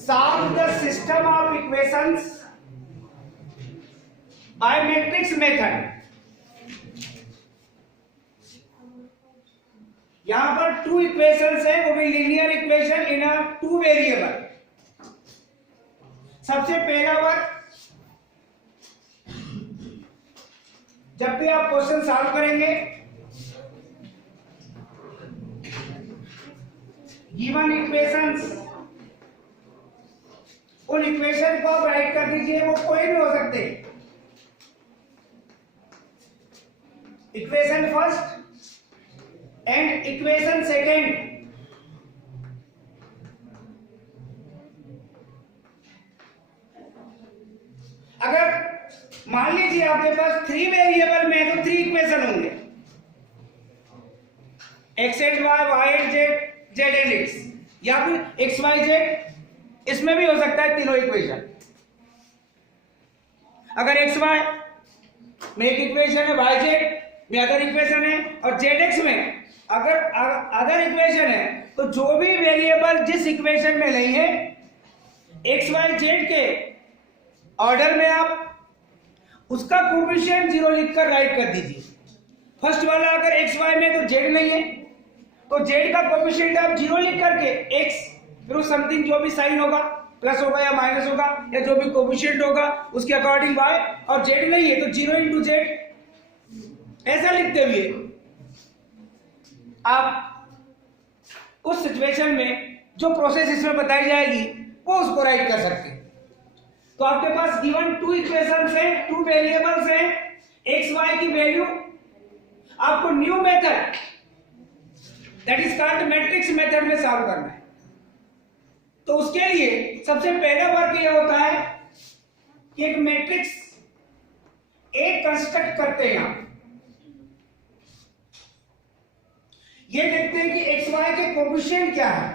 solve the system of equations by matrix method। यहां पर two equations है, वो भी linear equation in a two variable. सबसे पहला वर्क, जब भी आप क्वेश्चन सॉल्व करेंगे, गिवन इक्वेशंस, उन इक्वेशन को आप राइट कर दीजिए, वो कोई भी हो सकते। Equation first and equation second. अगर मान लीजिए आपके पास थ्री वेरिएबल में है तो थ्री इक्वेशन होंगे, X and Y, Y and Z, Z and X, या फिर एक्स वाई जेड, इसमें भी हो सकता है तीनों इक्वेशन। अगर एक्स वाई में एक इक्वेशन है, वाई जेड में अदर इक्वेशन है, और जेड एक्स में अगर अदर इक्वेशन है, तो जो भी वेरिएबल जिस इक्वेशन में नहीं है, एक्स वाई जेड के ऑर्डर में आप उसका कोफिशिएंट जीरो लिखकर राइट कर दीजिए। फर्स्ट वाला अगर एक्स वाई में तो जेड नहीं है, तो जेड का कोफिशिएंट आप जीरो लिख करके एक्स, फिर समथिंग जो भी साइन होगा, प्लस होगा या माइनस होगा, या जो भी कोफिशिएंट होगा उसके अकॉर्डिंग वाई, और जेड नहीं है तो जीरो इंटू जेड, ऐसा लिखते हुए आप उस सिचुएशन में जो प्रोसेस इसमें बताई जाएगी वो उसको राइट कर सकते हैं। तो आपके पास गिवन टू इक्वेशंस है, टू वेरिएबल्स है, एक्स वाई की वैल्यू आपको new method that is called matrix method में सॉल्व करना है। तो उसके लिए सबसे पहला वर्क यह होता है कि एक मैट्रिक्स ए कंस्ट्रक्ट करते हैं। आप ये देखते हैं कि एक्स वाई के कोफिशिएंट क्या है।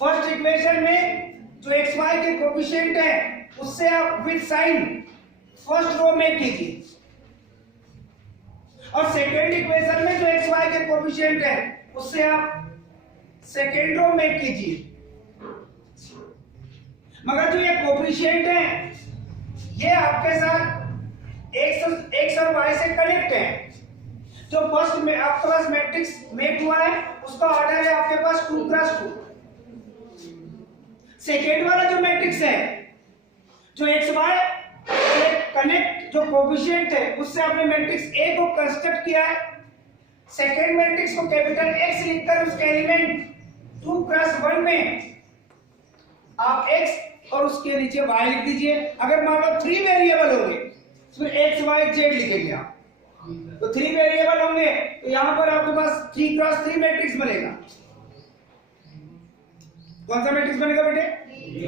फर्स्ट इक्वेशन में जो एक्स वाई के कोफिशिएंट है उससे आप विद साइन फर्स्ट रो में कीजिए, और सेकेंड इक्वेशन में जो एक्स वाई के कोफिशिएंट है उससे आप सेकेंड रो में कीजिए। मगर जो ये कोफिशिएंट है ये आपके साथ एक्स और वाई से कनेक्ट है। जो फर्स्ट में आपके पास मैट्रिक्स मेक हुआ है उसका ऑर्डर है आपके पास 2x2। सेकेंड वाला जो मैट्रिक्स है, जो एक्स वाई से कनेक्ट जो कोफिशिएंट है उससे आपने मैट्रिक्स ए को कंस्ट्रक्ट किया है। सेकेंड मैट्रिक्स को कैपिटल एक्स लिखकर उसके एलिमेंट 2x1 में आप एक्स और उसके नीचे वाई लिख दीजिए। अगर मान लो थ्री वेरिएबल होंगे उसमें एक्स वाई जेड लिखेंगे आप, तो थ्री वेरिएबल होंगे तो यहां पर आपके पास 3x3 मैट्रिक्स बनेगा। कौन सा मैट्रिक्स बनेगा बेटे?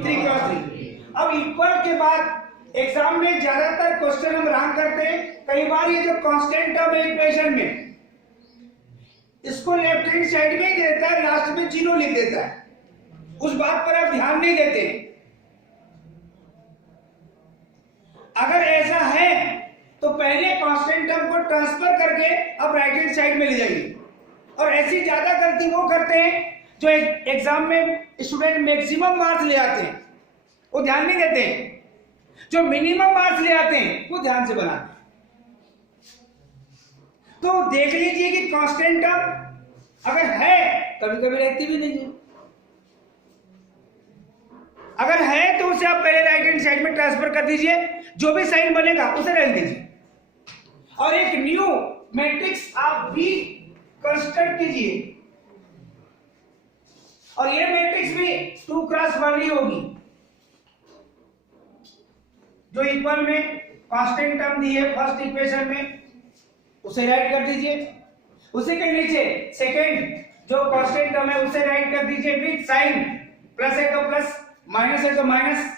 3x3। अब इक्वल के बाद एग्जाम में ज्यादातर क्वेश्चन हम रैंक करते हैं, कई बार ये जो कांस्टेंट टर्म है इक्वेशन में, इसको लेफ्ट हैंड साइड में ही देता है, लास्ट में जीरो लिख देता है। उस बात पर आप ध्यान नहीं देते। अगर ऐसा है तो पहले कांस्टेंट टर्म को ट्रांसफर करके आप राइट हैंड साइड में ले जाइए। और ऐसी ज्यादा गलती वो करते हैं जो एग्जाम में स्टूडेंट मैक्सिमम मार्क्स ले आते हैं, वो ध्यान नहीं देते हैं। जो मिनिमम मार्क्स ले आते हैं वो ध्यान से बनाते हैं। तो देख लीजिए कि कांस्टेंट टर्म अगर है, कभी कभी रहती भी नहीं है, अगर है तो उसे आप पहले राइट हैंड साइड में ट्रांसफर कर दीजिए, जो भी साइन बनेगा उसे रहने दीजिए, और एक न्यू मैट्रिक्स आप भी कंस्ट्रक्ट कीजिए। और ये मैट्रिक्स भी 2x1 ही होगी। जो इक्वल में कांस्टेंट टर्म दी है फर्स्ट इक्वेशन में उसे राइट कर दीजिए, उसी के नीचे सेकेंड जो कांस्टेंट टर्म है उसे राइट कर दीजिए विद साइन, प्लस है तो प्लस, माइनस है तो माइनस।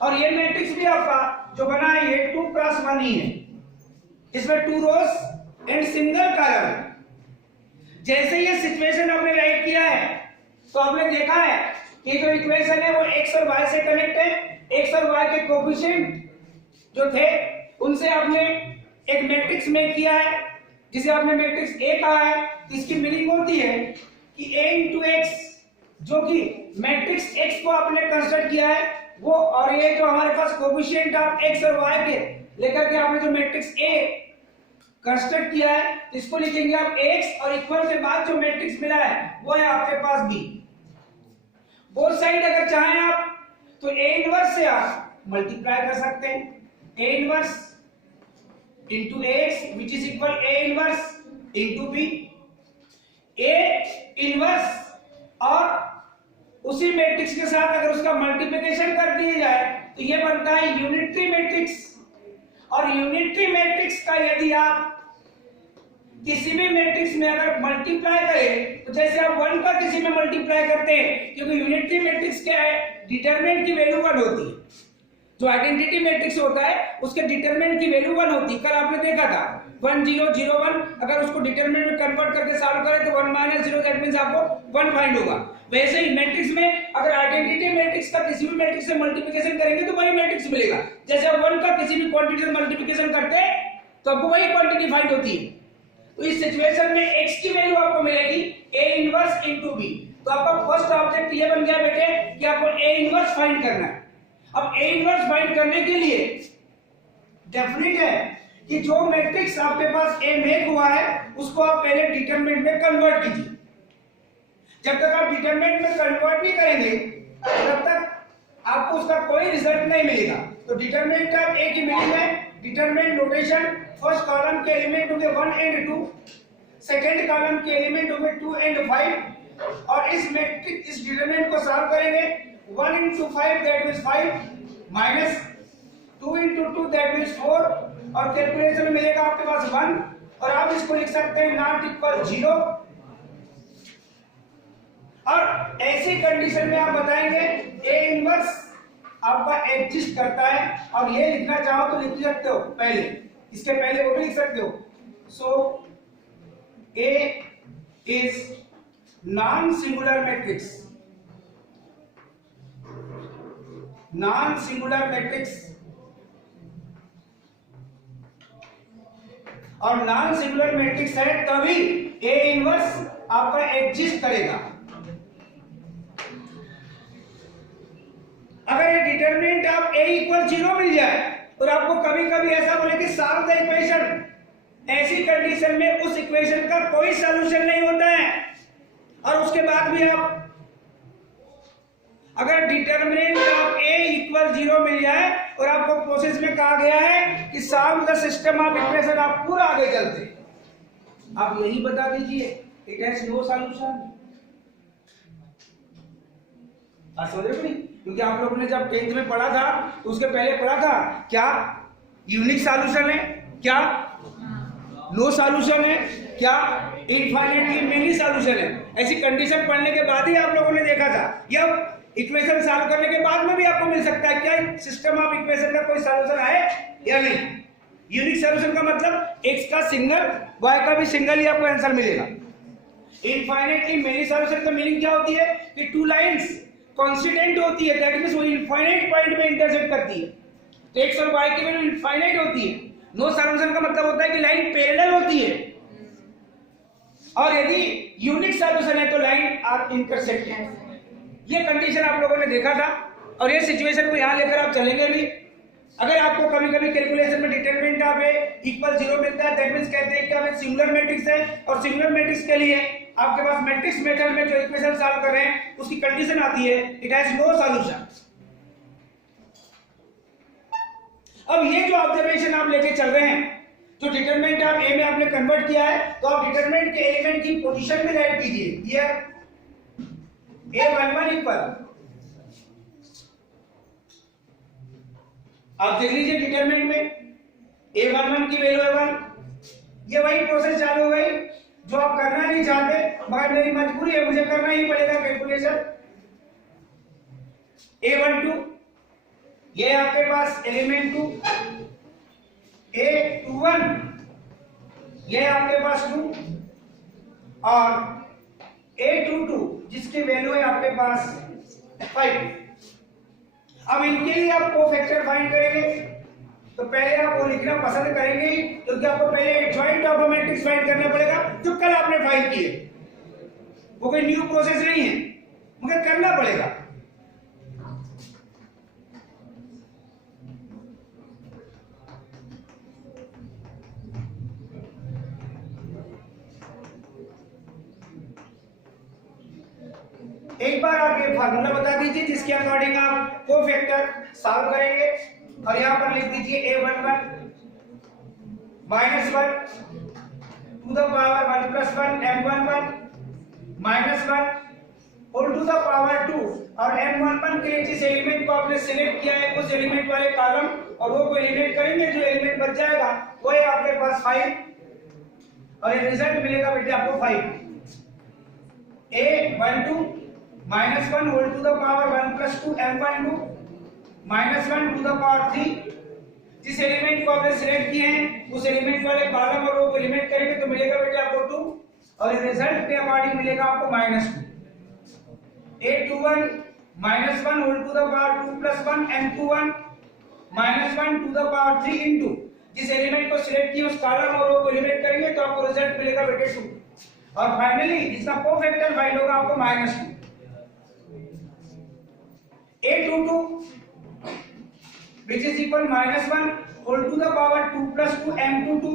और ये मैट्रिक्स भी आपका जो बना है ये 2x1 ही है, इसमें 2 रोज एंड सिंगल कॉलम है। जैसे ये सिचुएशन आपने राइट किया है तो आपने देखा है कि जो इक्वेशन है वो एक्स और वाई से कनेक्ट है। एक्स और वाई के कोफिशिएंट जो थे उनसे आपने एक मैट्रिक्स मेक किया है जिसे आपने मैट्रिक्स ए कहा है। इसकी मीनिंग होती है कि a इंटू एक्स जो कि मैट्रिक्स x को आपने कंस्ट्रक्ट किया है वो, और ये जो हमारे पास कोएफिशिएंट ऑफ x और y के लेकर के आपने जो मैट्रिक्स A कंस्ट्रक्ट किया है इसको लिखेंगे आप x, और इक्वल के बाद जो मैट्रिक्स मिला है वो है आपके पास B। बोथ साइड अगर चाहें आप तो A इनवर्स से आप मल्टीप्लाई कर सकते हैं, A inverse into X which is equal A inverse into B। A inverse और उसी मैट्रिक्स के साथ अगर उसका मल्टीप्लिकेशन कर दिया जाए तो ये बनता है यूनिटरी मैट्रिक्स, और यूनिटरी मैट्रिक्स का यदि आप किसी भी मैट्रिक्स में अगर मल्टीप्लाई करें तो जैसे आप 1 का किसी में मल्टीप्लाई करते हैं, क्योंकि यूनिटरी मैट्रिक्स क्या है, डिटरमिनेंट की वैल्यू 1 होती है। जो आइडेंटिटी मैट्रिक्स होता है उसके डिटरमिनेंट की वैल्यू 1 होती है। कल आपने देखा था 1 0 0 1, अगर उसको डिटरमिनेंट में कन्वर्ट करके सॉल्व करें तो 1 - 0 दैट मींस आपको 1 फाइंड होगा। वैसे ही मैट्रिक्स में अगर आइडेंटिटी मैट्रिक्स का किसी भी मैट्रिक्स से मल्टीप्लिकेशन करेंगे तो वही मैट्रिक्स मिलेगा। जैसे आप 1 का किसी भी क्वांटिटी से मल्टीप्लिकेशन करते हैं तो आपको वही क्वांटिटी फाइंड होती है। तो इस सिचुएशन में x की वैल्यू आपको मिलेगी A इनवर्स इनटू B। तो आपका फर्स्ट ऑब्जेक्ट ये बन गया बेटे कि आपको A इनवर्स फाइंड करना है। अब A इनवर्स फाइंड करने के लिए डेफिनेट है कि जो मैट्रिक्स आपके पास A मेक हुआ है उसको आप पहले डिटरमिनेंट में कन्वर्ट कीजिए। जब तक आप डिटरमिनेंट में कन्वर्ट नहीं करेंगे तब तक आपको उसका कोई रिजल्ट नहीं मिलेगा। तो डिटरमिनेंट ऑफ A की मीनिंग है डिटरमिनेंट नोटेशन, फर्स्ट कॉलम के एलिमेंट होंगे 1 एंड 2, सेकंड कॉलम के एलिमेंट होंगे 2 एंड 5, और इस मैट्रिक्स इस डिटरमिनेंट को सॉल्व करेंगे 1 into 5 that means 5 minus 2 into 2 that means 4, और कैलकुलेशन में मिलेगा आपके पास 1, और आप इसको लिख सकते हैं नॉट इक्वल 0। और ऐसी कंडीशन में आप बताएंगे A इनवर्स आपका एग्जिस्ट करता है, और ये लिखना चाहो तो लिख सकते हो पहले, इसके पहले वो भी लिख सकते हो। सो A is non singular matrix, non singular matrix, और नॉन सिंगुलर मैट्रिक्स है तभी A इनवर्स आपका एग्जिस्ट करेगा। अगर ये डिटरमिनेंट ऑफ A इक्वल 0 मिल जाए और आपको कभी कभी ऐसा बोले कि सॉल्व द इक्वेशन, ऐसी कंडीशन में उस इक्वेशन का कोई सॉल्यूशन नहीं होता है, और उसके बाद भी आप अगर डिटरमिनेंट ऑफ A इक्वल 0 मिल जाए और आपको प्रोसेस में कहा गया है कि solve the system of equation, आप पूरा आगे चलते आप यही बता दीजिए इट हैज नो सॉल्यूशन। समझ रहे नहीं? क्योंकि आप लोगों ने जब 10th में पढ़ा था तो उसके पहले पढ़ा था क्या यूनिक सॉल्यूशन है, क्या नो सॉल्यूशन है, क्या इनफाइनाइटली मेनी सॉल्यूशन है। ऐसी कंडीशन पढ़ने के बाद ही आप लोगों ने देखा था, या इक्वेशन सॉल्व करने के बाद में भी आपको मिल सकता है क्या सिस्टम ऑफ इक्वेशन का कोई सॉल्यूशन है या नहीं। यूनिक सॉल्यूशन का मतलब x का सिंगल, y का भी सिंगल ही आपको आंसर मिलेगा। इनफाइनाइटली मेनी सॉल्यूशन का मीनिंग क्या होती है कि टू लाइंस कांस्टेंट होती है, दैट मींस वो इनफाइनाइट पॉइंट में इंटरसेक्ट करती है, तो x और y की वैल्यू इनफाइनाइट होती है। नो सॉल्यूशन का मतलब होता है कि लाइन पैरेलल होती है, और यदि यूनिक सॉल्यूशन है तो लाइन आर इंटरसेक्टेड। ये कंडीशन आप लोगों ने देखा था, और ये सिचुएशन को यहां लेकर आप चलेंगे भी। अगर आपको कभी कभी कैलकुलेशन में डिटरमिनेंट ऑफ A इक्वल 0 मिलता है, दैट मींस कहते हैं कि आप एक सिंगुलर मैट्रिक्स है, और सिंगुलर मैट्रिक्स के लिए आपके पास मैट्रिक्स मेथड में जो इक्वेशन सॉल्व कर रहे हैं उसकी कंडीशन आती है इट हैज नो सॉल्यूशन। अब ये जो ऑब्जर्वेशन आप लेके चल रहे हैं, जो डिटरमिनेंट ऑफ A में आपने कन्वर्ट किया है, तो आप डिटरमिनेंट के एलिमेंट की पोजीशन में राइट कीजिए। ये A11 इक्वल, आप देख लीजिए डिटरमिनेंट में A11 की वैल्यू है 1। ये वही प्रोसेस चालू हो गई जो आप करना नहीं चाहते मगर मेरी मजबूरी है, मुझे करना ही पड़ेगा कैलकुलेशन। A12 ये आपके पास एलिमेंट 2, A21 ये आपके पास 2, और A22 जिसकी वैल्यू है आपके पास 5। अब इनके लिए आप कोफैक्टर फाइंड करेंगे, तो पहले आप वो लिखना पसंद करेंगे क्योंकि आपको पहले जॉइंट ऑफ मैट्रिक्स फाइंड करना पड़ेगा जो कल आपने फाइंड किए। वो कोई न्यू प्रोसेस नहीं है, मगर करना पड़ेगा। एक बार आप ये फार्मूला बता दीजिए जिसके अकॉर्डिंग आप कोफैक्टर सॉल्व करेंगे, और यहां पर लिख दीजिए a11 -1 to the power 1 + 1 m11 -1 whole to the power 2, और m11 के लिए जिस एलिमेंट को आपने सिलेक्ट किया है उस एलिमेंट वाले कॉलम और रो को एलिमिनेट करेंगे, जो एलिमेंट बच जाएगा वो है आपके पास 5, और ये रिजल्ट मिलेगा बेटे आपको 5। a12 -1 whole to the power 1 + 2 m12 -1 to the power 3, जिस एलिमेंट को आपने सिलेक्ट किए हैं उस एलिमेंट वाले कॉलम और रो को एलिमिनेट करेंगे तो मिलेगा बेटे आपको 2, और रिजल्ट के अकॉर्डिंग मिलेगा आपको -2। a21 -1 whole to the power 2 + 1 m21 -1 to the power 3 into जिस एलिमेंट को सिलेक्ट किया उस कॉलम और रो को एलिमिनेट करेंगे तो आपको रिजल्ट मिलेगा बेटे 2, और फाइनली इसका कोफैक्टर फाइंड होगा आपको -2। a22 which is equal -1 whole to the power 2 + 2 m22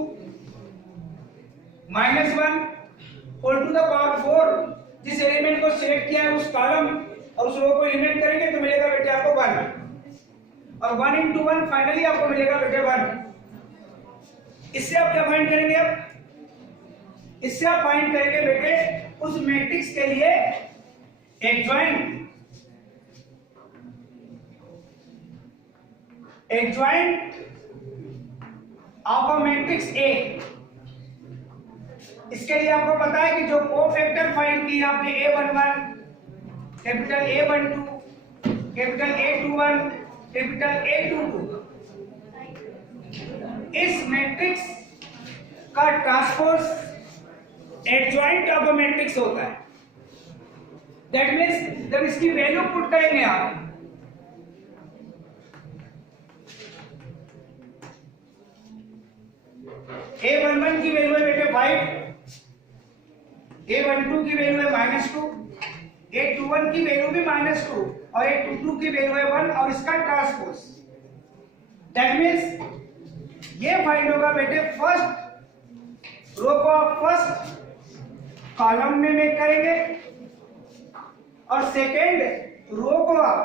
-1 whole to the power 4, जिस एलिमेंट को सिलेक्ट किया है उस कॉलम और उस रो को एलिमिनेट करेंगे तो मिलेगा बेटे आपको 1, और 1 × 1 फाइनली आपको मिलेगा बेटे 1। इससे आप क्या फाइंड करेंगे? अब इससे आप फाइंड करेंगे बेटे उस मैट्रिक्स के लिए adjoint of a matrix A। इसके लिए आपको पता है कि जो कोफैक्टर फाइंड की आपने a11 capital A12 capital A21 capital A22, इस मैट्रिक्स का transpose adjoint of a matrix होता है। दैट मींस जब इसकी वैल्यू पुट करेंगे आप a11 की वैल्यू है बेटे 5, a12 की वैल्यू है -2, a21 की वैल्यू भी -2 और a22 की वैल्यू है 1, और इसका ट्रांसपोज। दैट मींस ये फाइंड होगा बेटे फर्स्ट रो को आप फर्स्ट कॉलम में मेक करेंगे और सेकेंड रो को आप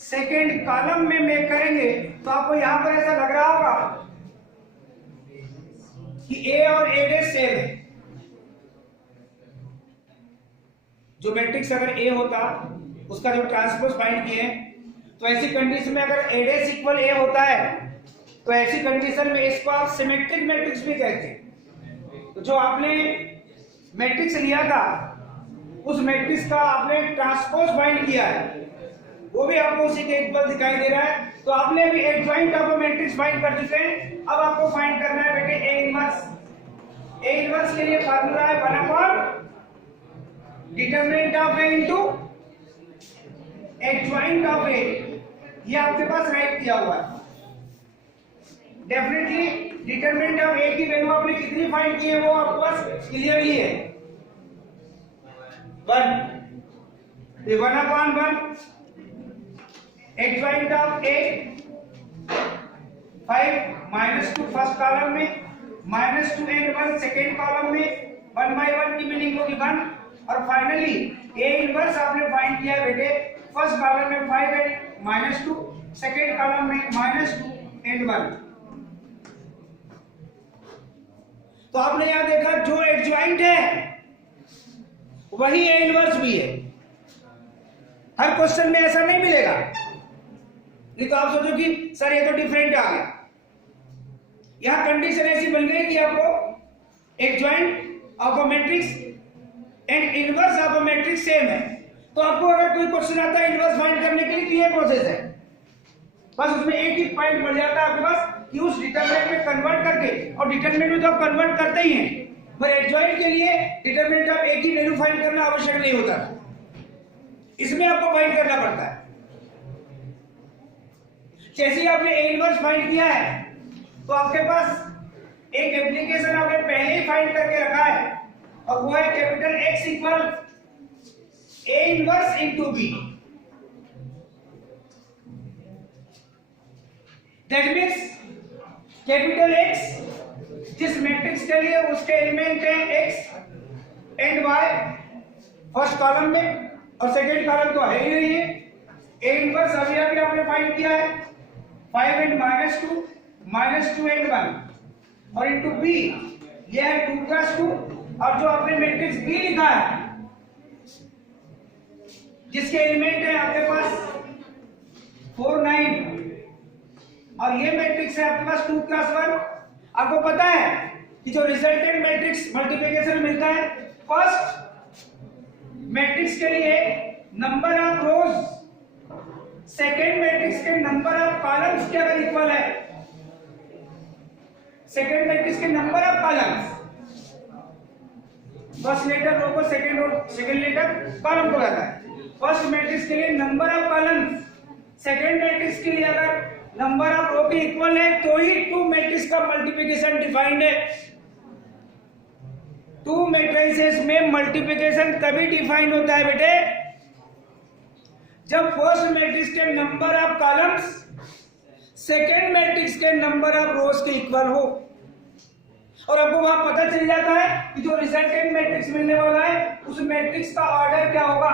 सेकेंड कॉलम में मेक करेंगे, तो आपको यहां पर ऐसा लग रहा होगा कि A और A' सेम है। जो मैट्रिक्स अगर A होता उसका जो ट्रांसपोज फाइंड किए तो ऐसी कंडीशन में अगर A' इक्वल A होता है तो ऐसी कंडीशन में इसको आप सिमेट्रिक मैट्रिक्स भी कहते हैं। तो जो आपने मैट्रिक्स लिया था उस मैट्रिक्स का आपने ट्रांसपोज फाइंड किया है, वो भी आपको उसी के इक्वल दिखाई दे रहा है। तो आपने भी adjoint of a matrix find कर चुके हैं। अब आपको फाइंड करना है बेटे A इनवर्स। A इनवर्स के लिए फार्मूला है 1/, determinant of A into adjoint of A। ये आपके पास राइट किया हुआ है। डेफिनेटली डिटरमिनेंट ऑफ A की वैल्यू आपने कितनी फाइंड की है वो आपके पास क्लियरली है 1। ये 1/1 adjoint of A 5 -2 first column में, -2 and 1 सेकेंड कॉलम में, 1/1 की मीनिंग होगी 1, और फाइनली A इनवर्स आपने फाइंड किया है बेटे फर्स्ट कॉलम में 5 and -2, सेकेंड कॉलम में -2 and 1। तो आपने यहां देखा जो एडजॉइंट है वही A इनवर्स भी है। हर क्वेश्चन में ऐसा नहीं मिलेगा, नहीं तो आप सोचो कि सर ये तो डिफरेंट आ गया। यहां कंडीशन ऐसी बन गई कि आपको adjoint of a matrix and inverse of a matrix same है। तो आपको अगर कोई क्वेश्चन आता है इनवर्स फाइंड करने के लिए तो ये प्रोसेस है, बस उसमें एक ही पॉइंट बढ़ जाता है आपके पास कि उस डिटरमिनेंट में कन्वर्ट करके, और डिटरमिनेंट में तो आप कन्वर्ट करते ही हैं, पर एडजॉइंट के लिए डिटरमिनेंट ऑफ एक ही वैल्यू फाइंड करना आवश्यक नहीं होता, इसमें आपको फाइंड करना पड़ता है। जैसे ही आपने A इनवर्स फाइंड किया है तो आपके पास एक एप्लीकेशन आपने पहले ही फाइंड करके रखा है, और वो है capital X equal A inverse into B. That means capital X जिस मैट्रिक्स के लिए उसके एलिमेंट हैं X and Y first column में और सेकेंड कॉलम तो है ही नहीं है। A इनवर्स अभी आपने फाइंड किया है 5 एंड -2 एंड 1 और इनटू B ये है 2 + 2 और जो आपने मैट्रिक्स B लिखा है जिसके एलिमेंट है आपके पास 4 9 और ये मैट्रिक्स है आपके पास 2 + 1। आपको पता है कि जो रिजल्टेंट मैट्रिक्स मल्टीप्लिकेशन मिलता है फर्स्ट मैट्रिक्स के लिए number of rows second matrix के नंबर ऑफ कॉलम्स के अगर इक्वल है, सेकेंड मैट्रिक्स के number of columns first letter row को सेकेंड लेटर कॉलम को रहता है। फर्स्ट मैट्रिक्स के लिए number of columns second matrix के लिए अगर नंबर ऑफ रो के इक्वल है तो ही टू मैट्रिक्स का मल्टीप्लिकेशन डिफाइंड है। टू मैट्रिसेस में मल्टीप्लिकेशन तभी डिफाइन होता है बेटे जब फर्स्ट मैट्रिक्स के number of columns second matrix के नंबर ऑफ रोज के इक्वल हो। और आपको वहां पता चल जाता है कि जो रिजल्टेंट मैट्रिक्स मिलने वाला है उस मैट्रिक्स का ऑर्डर क्या होगा।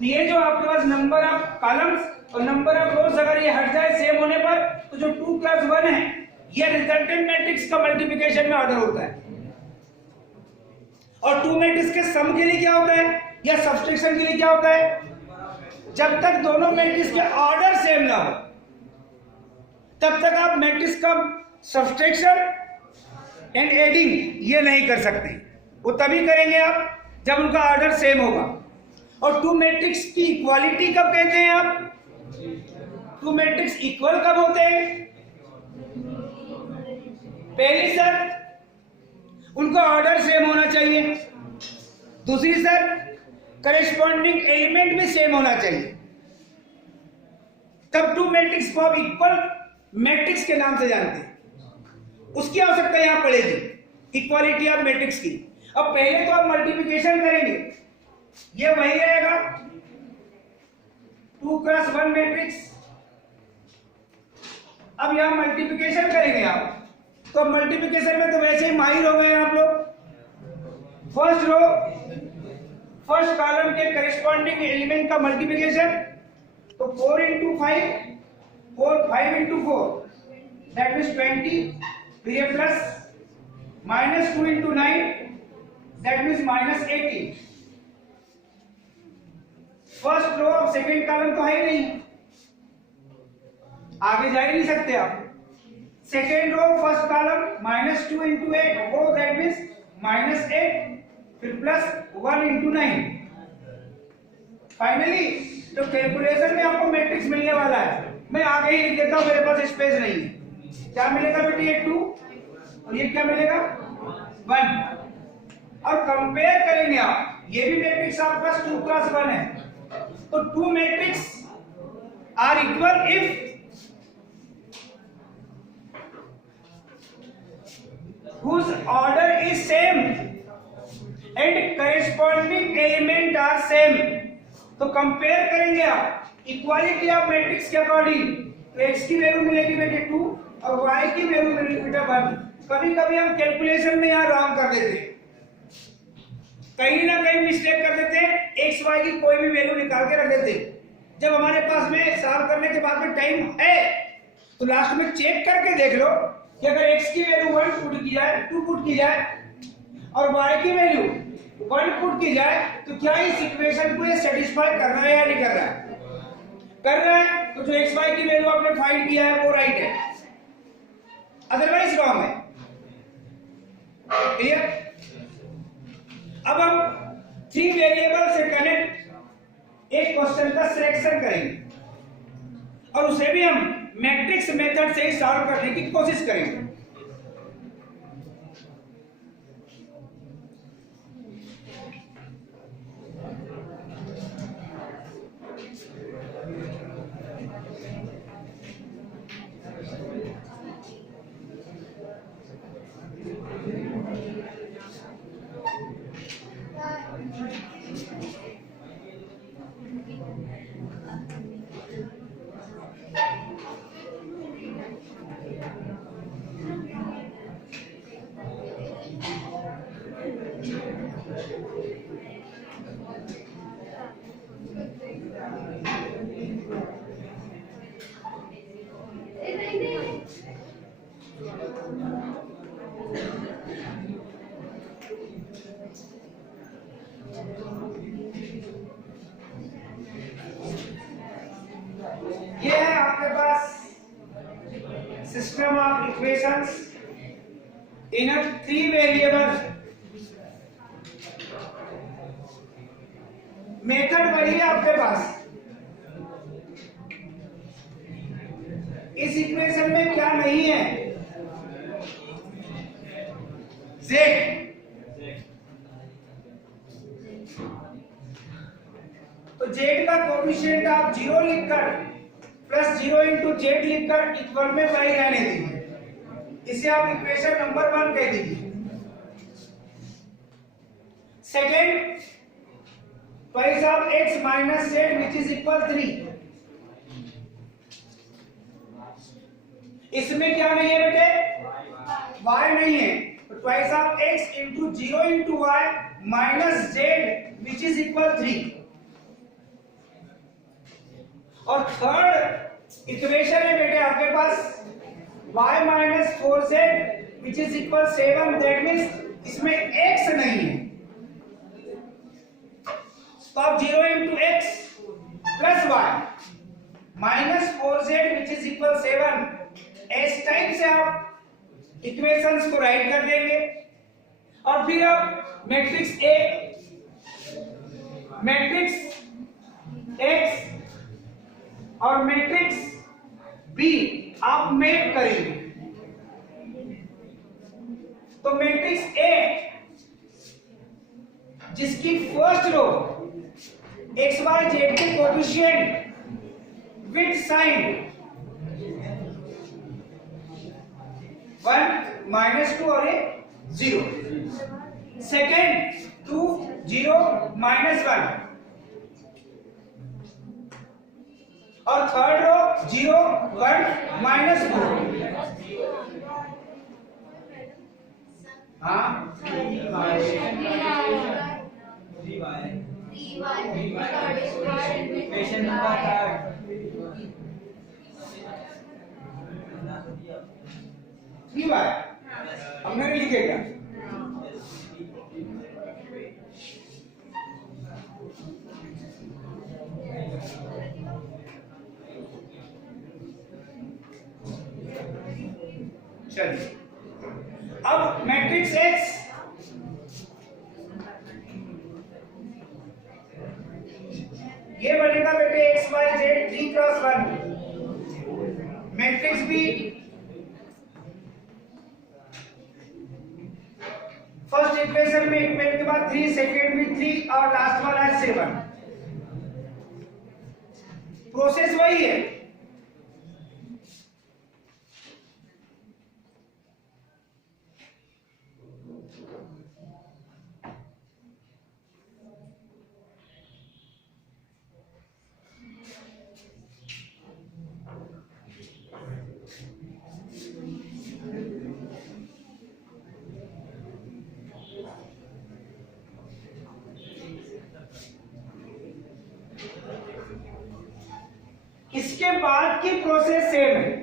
ये जो आपके पास नंबर ऑफ कॉलम्स और नंबर ऑफ रोज अगर ये हट जाए सेम होने पर तो जो 2 + 1 है ये रिजल्टेंट मैट्रिक्स का मल्टीप्लिकेशन में ऑर्डर होता है। और टू मैट्रिक्स के सम के लिए क्या होता है या सब्सट्रैक्शन के लिए क्या होता है, जब तक दोनों मैट्रिक्स के ऑर्डर सेम ना हो तब तक आप मैट्रिक्स का सब्सट्रैक्शन एंड एडिंग ये नहीं कर सकते। वो तभी करेंगे आप जब उनका ऑर्डर सेम होगा। और टू मैट्रिक्स की इक्वालिटी कब कहते हैं आप? टू मैट्रिक्स इक्वल कब होते हैं? पहली शर्त उनका ऑर्डर सेम होना चाहिए, दूसरी शर्त करेस्पॉन्डिंग एलिमेंट भी सेम होना चाहिए, तब टू मैट्रिक्स को आप इक्वल मैट्रिक्स के नाम से जानते हैं। उसकी आवश्यकता यहां पड़ेगी, इक्वालिटी ऑफ मैट्रिक्स की। अब पहले तो आप मल्टीप्लिकेशन करेंगे, ये वही रहेगा 2 + 1 मैट्रिक्स। अब यहां मल्टीप्लिकेशन करेंगे आप, तो मल्टीप्लिकेशन में तो वैसे ही माहिर हो गए आप लोग। फर्स्ट रो फर्स्ट कॉलम के करेस्पॉन्डिंग एलिमेंट का मल्टीप्लिकेशन, तो 4 × 5 5 × 4 दैट मींस 20, फिर ये plus -2 × 9 that means -18। First row और सेकेंड कॉलम तो है ही नहीं, आगे जा ही नहीं सकते आप। Second row first column -2 × 8 4 that means -8, फिर प्लस 1 × 9। फाइनली जो कैलकुलेशन में आपको मैट्रिक्स मिलने वाला है, मैं आगे ही लिख देता हूं, मेरे पास स्पेस नहीं है। क्या मिलेगा बेटे? ये 2 और ये क्या मिलेगा 1। और कंपेयर करेंगे आप, ये भी मैट्रिक्स आपके पास 2 + 1 है, तो two matrix are equal if whose order is same and corresponding element are same। तो कंपेयर करेंगे आप इक्वालिटी ऑफ मैट्रिक्स के अकॉर्डिंग, तो x की वैल्यू मिलेगी बेटे 2 और y की वैल्यू मिलेगी बेटा 1। कभी कभी हम कैलकुलेशन में यहाँ रॉन्ग कर देते हैं, कहीं ना कहीं मिस्टेक कर देते हैं, x y की कोई भी वैल्यू निकाल के रख देते हैं। जब हमारे पास में सॉल्व करने के बाद में टाइम है तो लास्ट में चेक करके देख लो कि अगर x की वैल्यू 1 पुट की जाए, 2 पुट की जाए और y की वैल्यू 1 पुट की जाए तो क्या इस इक्वेशन को ये सेटिस्फाई कर रहा है या नहीं कर रहा है? कर रहा है, तो जो x y की वैल्यू आपने फाइंड किया है वो राइट है, अदरवाइज रॉन्ग है। क्लियर? अब हम 3 वेरिएबल से कनेक्ट एक क्वेश्चन का सिलेक्शन करेंगे और उसे भी हम मैट्रिक्स मेथड से ही सॉल्व करने की कोशिश करेंगे। ये है आपके पास system of equations in a 3 variable. Method वही है आपके पास। इस इक्वेशन में क्या नहीं है? z। तो z का कोएफिशिएंट आप 0 लिखकर प्लस 0 इंटू जेड लिखकर इक्वल में वही रहने दीजिए। इसे आप इक्वेशन नंबर 1 कह दीजिए। Second, twice of x minus Z which is equal 3। इसमें क्या नहीं है बेटे? y नहीं है। तो twice of x into 0 into Y minus Z which is equal 3। और थर्ड इक्वेशन है बेटे आपके पास y minus 4z which is equal 7। That means इसमें x नहीं है। तो आप 0 into X plus Y minus 4z which is equal 7 इस टाइप से आप इक्वेशंस को राइट कर देंगे। और फिर आप मैट्रिक्स A, मैट्रिक्स X और मैट्रिक्स B आप मैप करेंगे। तो मैट्रिक्स A जिसकी first row X Y Z के कोएफिशिएंट विद साइन 1 -2 और 0। सेकेंड 2 0 -1 और थर्ड रो 0 1 -2। हाँ हमने नहीं लिखेगा। चलिए अब मैट्रिक्स एक्स ये बनेगा बेटे X Y Z 3 cross 1। Matrix B first equation में इक्वल के बाद 3, सेकेंड में 3 और लास्ट वाला है 7। प्रोसेस वही है। इसके बाद की प्रोसेस सेम है।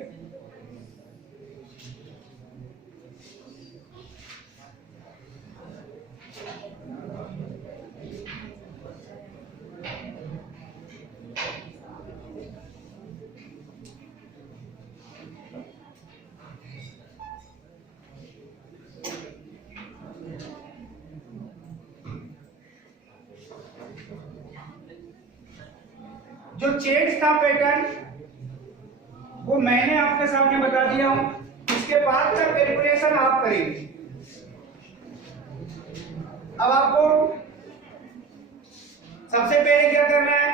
जो चेंज था पैटर्न वो मैंने आपके सामने बता दिया हूं। इसके बाद का कैलकुलेशन आप करेंगे। अब आपको सबसे पहले क्या करना है?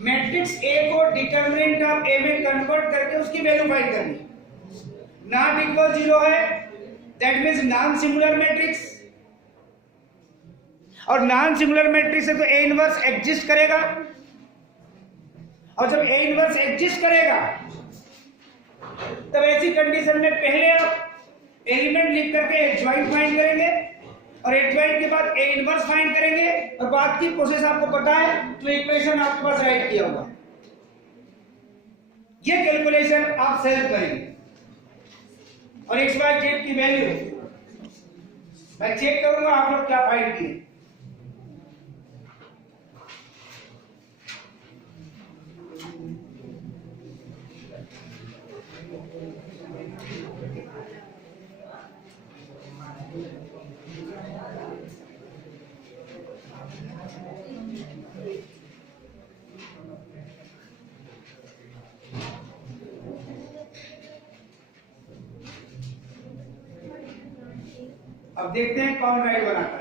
मैट्रिक्स ए को डिटरमिनेंट ऑफ ए में कन्वर्ट करके उसकी वैल्यू फाइंड करनी है। नॉट इक्वल 0 है that means non singular matrix. और नॉन सिंगुलर मैट्रिक्स है तो ए इनवर्स एग्जिस्ट करेगा। और जब ए इनवर्स एग्जिस्ट करेगा तब ऐसी कंडीशन में पहले आप एलिमेंट लिख करके एडजॉइंट फाइंड करेंगे और एडजॉइंट के बाद ए इनवर्स फाइंड करेंगे और बाद की प्रोसेस आपको पता है तो इक्वेशन आपके पास राइट किया होगा। ये कैलकुलेशन आप सेल्फ करेंगे और एक्स वाई जेड की वैल्यू मैं चेक करूंगा आप लोग क्या फाइंड किए। अब देखते हैं कौन राइट बनाता है।